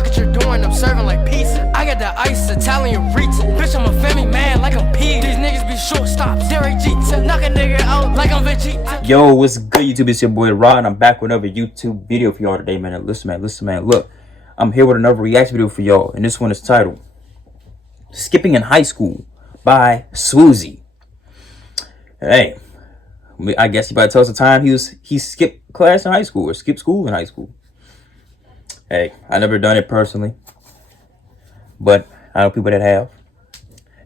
Look what you're doing, I'm serving like pizza. I got the ice, Italian reach. Bitch, I'm a family man like I'm P. These niggas be shortstops. Derek Jeter, knock a nigga out like I'm Vegeta. Yo, what's good, YouTube? It's your boy Rod. I'm back with another YouTube video for y'all today, man. Listen, man. Look, I'm here with another reaction video for y'all, and this one is titled "Skipping in High School" by sWooZie. Hey, I guess he probably tells the time he skipped class in high school or skipped school in high school. Hey, I never done it personally, but I know people that have,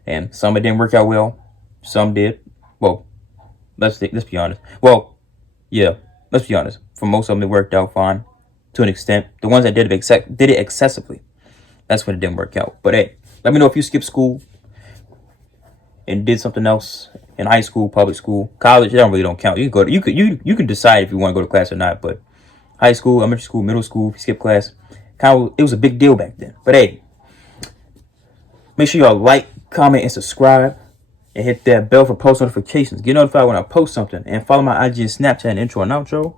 and some it didn't work out well. Some did. Well, let's be honest. Well, yeah, let's be honest. For most of them, it worked out fine to an extent. The ones that did it excessively, that's when it didn't work out. But hey, let me know if you skipped school and did something else in high school, public school, college. It don't count. You can go. You can decide if you want to go to class or not. But high school, elementary school, middle school, if you skip class, it was a big deal back then. But hey, make sure y'all like, comment, and subscribe. And hit that bell for post notifications. Get notified when I post something. And follow my IG and Snapchat and intro and outro.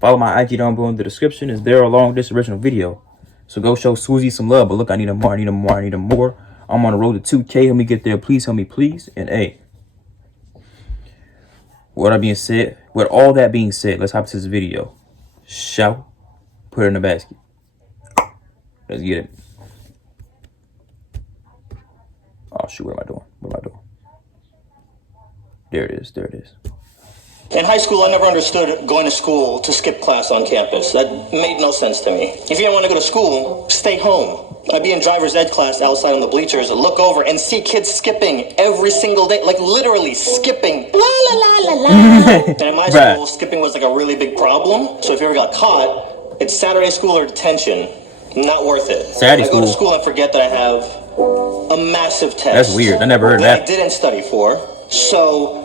Follow my IG down below in the description. It's there along with this original video. So go show sWooZie some love. But look, I need more. I'm on the road to 2K. Help me get there. Please help me, please. And hey, with all that being said, let's hop into this video. Shout. Put it in the basket. Let's get it. Oh shoot, what am I doing? There it is. In high school, I never understood going to school to skip class on campus. That made no sense to me. If you didn't want to go to school, stay home. I'd be in driver's ed class outside on the bleachers, look over and see kids skipping every single day, like literally skipping. La la la la la. And in my school, skipping was like a really big problem. So if you ever got caught, it's Saturday school or detention. Not worth it. Saturday school. I go to school and forget that I have a massive test. That's weird. I never heard that. I didn't study for. So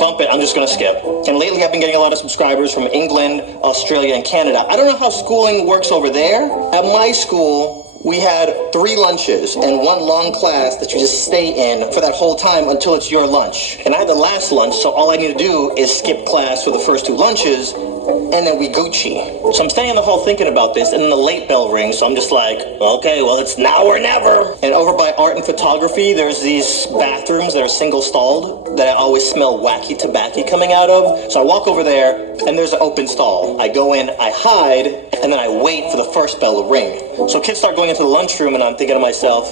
bump it, I'm just gonna skip. And lately I've been getting a lot of subscribers from England, Australia, and Canada. I don't know how schooling works over there. At my school, we had 3 lunches and 1 long class that you just stay in for that whole time until it's your lunch. And I had the last lunch, so all I need to do is skip class for the first 2 lunches, and then we Gucci. So I'm standing in the hall thinking about this, and then the late bell rings, so I'm just like, okay, well, it's now or never. And over by art and photography, there's these bathrooms that are single-stalled that I always smell wacky tobacco coming out of. So I walk over there, and there's an open stall. I go in, I hide, and then I wait for the first bell to ring. So kids start going into the lunchroom, and I'm thinking to myself,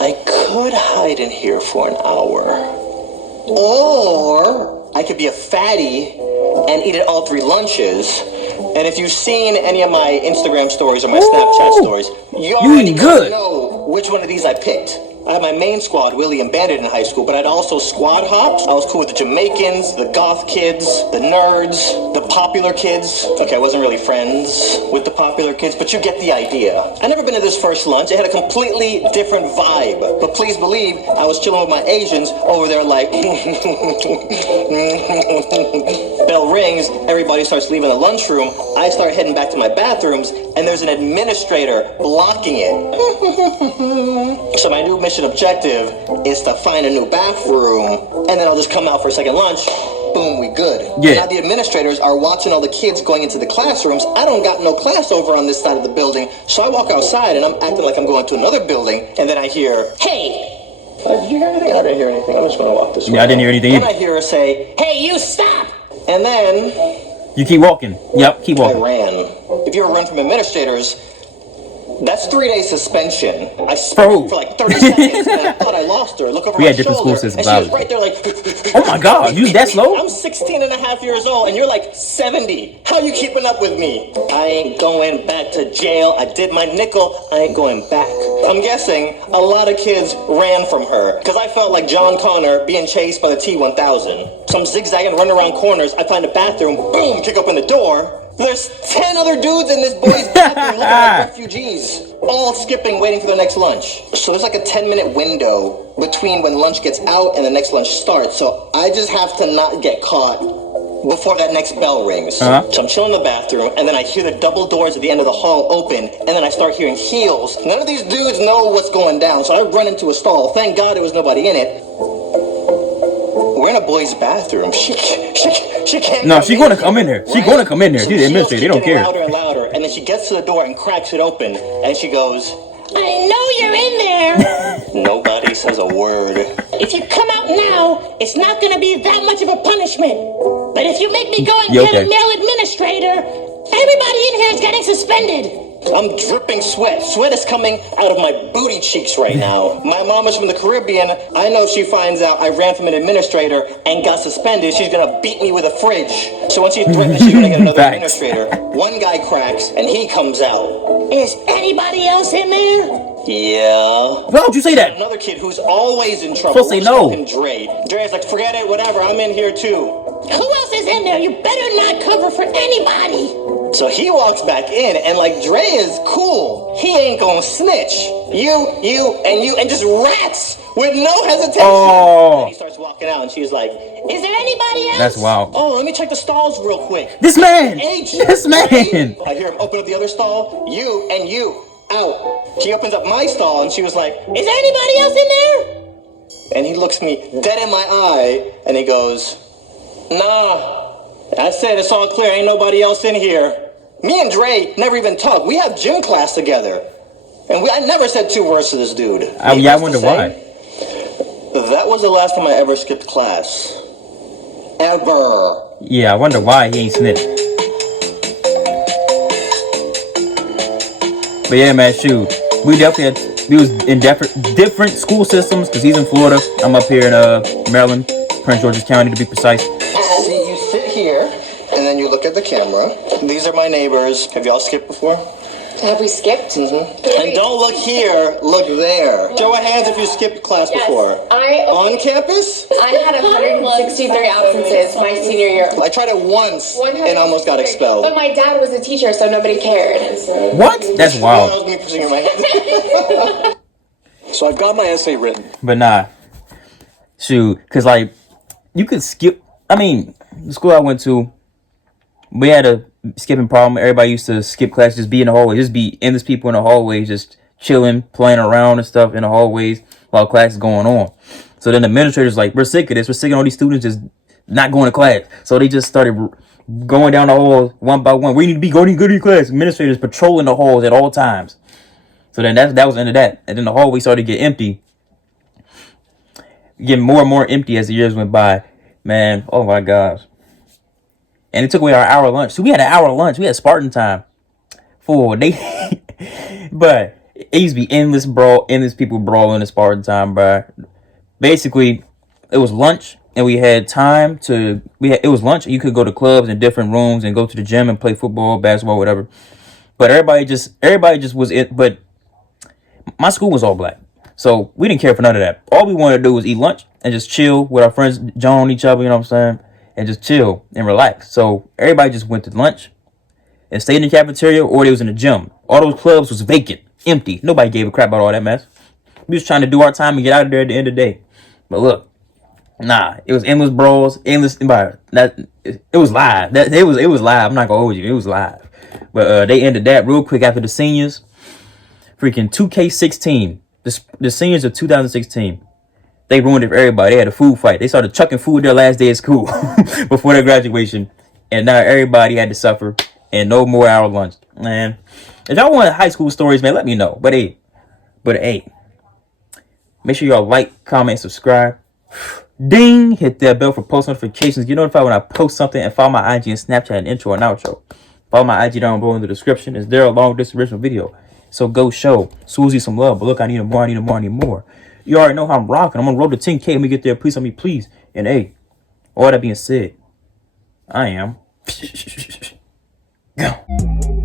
I could hide in here for an hour. Or I could be a fatty and eat at all 3 lunches. And if you've seen any of my Instagram stories or my Snapchat stories, you already know which one of these I picked. I had my main squad, Willie and Bandit, in high school, but I'd also squad hopped. I was cool with the Jamaicans, the goth kids, the nerds, the popular kids. Okay, I wasn't really friends with the popular kids, but you get the idea. I never been to this first lunch. It had a completely different vibe. But please believe, I was chilling with my Asians over there like... Bell rings, everybody starts leaving the lunchroom. I start heading back to my bathrooms, and there's an administrator blocking it. So my new mission objective is to find a new bathroom, and then I'll just come out for a second lunch. Boom, we good. Yeah. Now the administrators are watching all the kids going into the classrooms. I don't got no class over on this side of the building, so I walk outside and I'm acting like I'm going to another building, and then I hear, hey! Did you hear anything? I didn't hear anything. I'm just going to walk this way. Yeah, I didn't hear anything either. Then I hear her say, hey, you stop! And then... You keep walking. Yep, keep walking. I ran. If you ever run from administrators, that's 3-day suspension. I spoke for like 30 seconds and I thought I lost her. Look over my shoulder, schools since and she was right there like... Oh my God, you that slow? I'm 16 and a half years old and you're like 70. How you keeping up with me? I ain't going back to jail. I did my nickel. I ain't going back. I'm guessing a lot of kids ran from her because I felt like John Connor being chased by the T-1000. So I'm zigzagging, running around corners. I find a bathroom. Boom, kick open the door. There's 10 other dudes in this boy's bathroom looking like refugees, all skipping, waiting for their next lunch. So there's like a 10-minute window between when lunch gets out and the next lunch starts. So I just have to not get caught before that next bell rings. So I'm chilling in the bathroom, and then I hear the double doors at the end of the hall open, and then I start hearing heels. None of these dudes know what's going down, so I run into a stall. Thank God there was nobody in it. We're in a boy's bathroom. She can't. No, she's gonna come in there. She's gonna come in there. She's the administrator. They don't care. Louder and louder, and then then she gets to the door and cracks it open, and she goes, I know you're in there. Nobody says a word. If you come out now, it's not going to be that much of a punishment. But if you make me go and get a male administrator, everybody in here is getting suspended. I'm dripping sweat. Sweat is coming out of my booty cheeks right now. My mom is from the Caribbean. I know if she finds out I ran from an administrator and got suspended, she's going to beat me with a fridge. So when she threatens she's going to get another administrator, one guy cracks and he comes out. Is anybody else in there? Yeah. Why would you say that? Another kid who's always in trouble. Supposed to say no. Dre's like, forget it, whatever, I'm in here too. Who else is in there? You better not cover for anybody. So he walks back in, and like, Dre is cool. He ain't gonna snitch. You, and just rats with no hesitation. Oh. And he starts walking out, and she's like, is there anybody else? That's wild. Oh, let me check the stalls real quick. This man! H, This man! I hear him open up the other stall. You, out. She opens up my stall, and she was like, is there anybody else in there? And he looks me dead in my eye, and he goes, nah. I said it's all clear, ain't nobody else in here. Me and Dre never even talked. We have gym class together. And I never said 2 words to this dude. I wonder why. That was the last time I ever skipped class. Ever. Yeah, I wonder why he ain't snitched. But yeah, man, shoot. We was in different school systems, because he's in Florida. I'm up here in Maryland, Prince George's County to be precise. See, you sit here, and then you look at the camera. These are my neighbors. Have y'all skipped before? Have we skipped? Mm-hmm. And don't look here, look there. Show of hands if you skipped class before. On campus? I had 163 absences my senior year. I tried it once and almost got expelled. But my dad was a teacher, so nobody cared. What? That's wild. That was me pushing my hand. So I've got my essay written. But nah. Shoot. Because, like, you could skip. I mean, the school I went to, we had a skipping problem. Everybody used to skip class, just be in the hallway, just be endless people in the hallways, just chilling, playing around and stuff in the hallways while class is going on. So then the administrators like, we're sick of this. We're sick of all these students just not going to class. So they just started going down the hall one by one. We need to be going to class. Administrators patrolling the halls at all times. So then that was the end of that. And then the hallway started to get empty, getting more and more empty as the years went by. Man, oh my gosh. And it took away our hour lunch. So we had an hour lunch. We had Spartan time for they but it used to be endless people brawling in Spartan time, bro. Basically, it was lunch and we had time to it was lunch and you could go to clubs in different rooms and go to the gym and play football, basketball, whatever. But everybody just was it. But my school was all black. So we didn't care for none of that. All we wanted to do was eat lunch and just chill with our friends, join on each other, you know what I'm saying? And just chill and relax. So everybody just went to lunch and stayed in the cafeteria, or they was in the gym. All those clubs was vacant, empty. Nobody gave a crap about all that mess. We was trying to do our time and get out of there at the end of the day. But look, nah, it was endless brawls, endless. It was live. It was live. I'm not gonna hold you. It was live. But they ended that real quick after the seniors. Freaking 2K16. The seniors of 2016. They ruined it for everybody. They had a food fight. They started chucking food their last day of school before their graduation. And now everybody had to suffer. And no more hour lunch. Man, if y'all want high school stories, man, let me know. But hey, make sure y'all like, comment, subscribe. Ding! Hit that bell for post notifications. Get notified when I post something. And follow my IG and Snapchat and intro and outro. Follow my IG down below in the description. Is there along with this original video? So go show sWooZie some love. But look, I need more. You already know how I'm rocking. I'm on road to 10K. Let me get there. Please, please. And hey, all that being said, I am. Go.